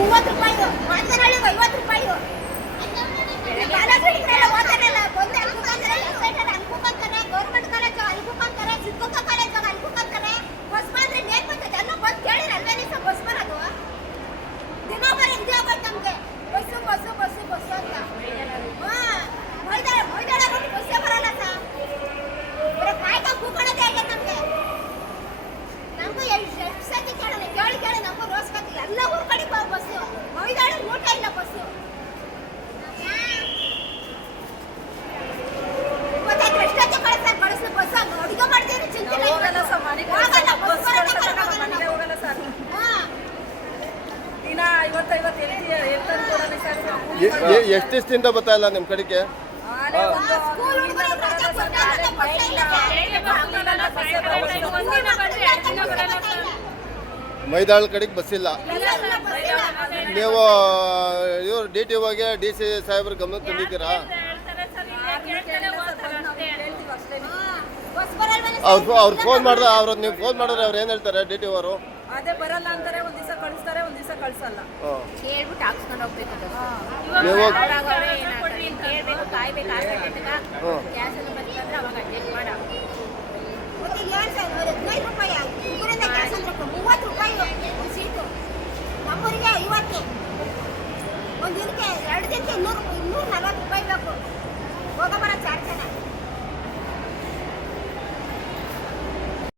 30 ರೂಪಾಯಿ, ಮಾತನಾಡಿಗೆ 50 ರೂಪಾಯಿ. ಬಾಲಕರಿಗೆಲ್ಲ ಓದಾರಲ್ಲ, ಬಂದು ಅಲ್ಲಿ ಕೂತ್ಕೊಂತಾರೆ, ಲೆಫ್ಟ್ ಅಲ್ಲಿ ಕೂತ್ಕೊಂತಾರೆ, ಗೌರ್ಮೆಂಟ್ ಕಾಲೇಜು ಅಲ್ಲಿ ಕೂತ್ಕೊಂತಾರೆ, ಸಿದ್ಧಗಂಗಾ ಕಾಲೇಜು ಅಲ್ಲಿ ಕೂತ್ಕೊಂತಾರೆ. ಬಸ್ ಬಂದ್ರೆ ನೇಮ್ ಬರ್ತದೆ, ಎಲ್ಲ ಬಂದು ಕೇಳಿದ್ರೆ ಅಲ್ವೇ ನಿಮಿಷ ಬಸ್ ಬರೋದು. ದಿನ ಬರೀ ಇದೇ ಆಗೋಯ್ತು ನಮಗೆ, ಬಸ್ಸು ಬಸ್ಸು ಬಸ್ಸು ಬಸ್ಸು ಅಂತ. ಮೈದಾಳ ರೋಡ್ ಬಸ್ಸೇ ಬರಲ್ಲ ಸರ್, ಬರೀ ಕಾಯ್ಕೊಂಡು ಕೂತ್ಕೊಳ್ಳೋದೇ ಆಗೈತೆ ನಮಗೆ. ನಮಗೂ ಎಷ್ಟು ಸತಿ ಕೇಳೋಣ, ಕೇಳಿ ನಮಗೂ ರೋಸ್ ಕತ್ತಿಲ್ಲ. ಎಲ್ಲ ಊರ್ ಕಡೆ ಬಸ್ಸು, ಮೈದಾಳ ಊಟ ಇಲ್ಲ ಬಸ್ಸು. ಎಷ್ಟು ದಿವಸದಿಂದ ಬರ್ತಾ ಇಲ್ಲ ನಿಮ್ಮ ಕಡೆಗೆ? ಮೈದಾಳ ಕಡೆಗೆ ಬಸ್ ಇಲ್ಲ. ನೀವು ಇವ್ರು DTOಗೆ DC ಸಾಹೇಬ್ರ ಗಮನ ತಂದಿದ್ದೀರಾ? ಅವ್ರು ಫೋನ್ ಮಾಡಿದ್ರೆ ನೀವು ಫೋನ್ ಮಾಡಿದ್ರೆ ಅವ್ರು ಏನು ಹೇಳ್ತಾರೆ DTO ಅವರು? ಅದೇ ಬರಲ್ಲ ಅಂತಾರೆ, ಒಂದ್ ದಿವಸ ಕಳಿಸ್ತಾರೆ, ಒಂದ್ ದಿವಸ ಕಳ್ಸಲ್ಲ. ಹೇಳ್ಬಿಟ್ಟು ಹಾಕ್ಸ್ಕೊಂಡು ಹೋಗ್ಬೇಕು. ನೀವು ಕೇಳ್ಬೇಕು, ಕಾಯ್ಬೇಕು, ಗ್ಯಾಸ್ ಎಲ್ಲ ಬಂತಂದ್ರೆ ಅವಾಗ ಅಡ್ಜಸ್ಟ್ ಮಾಡ. 15 ರೂಪಾಯಿ, 3 ಗ್ಯಾಸ್ ಅಂದ್ರೆ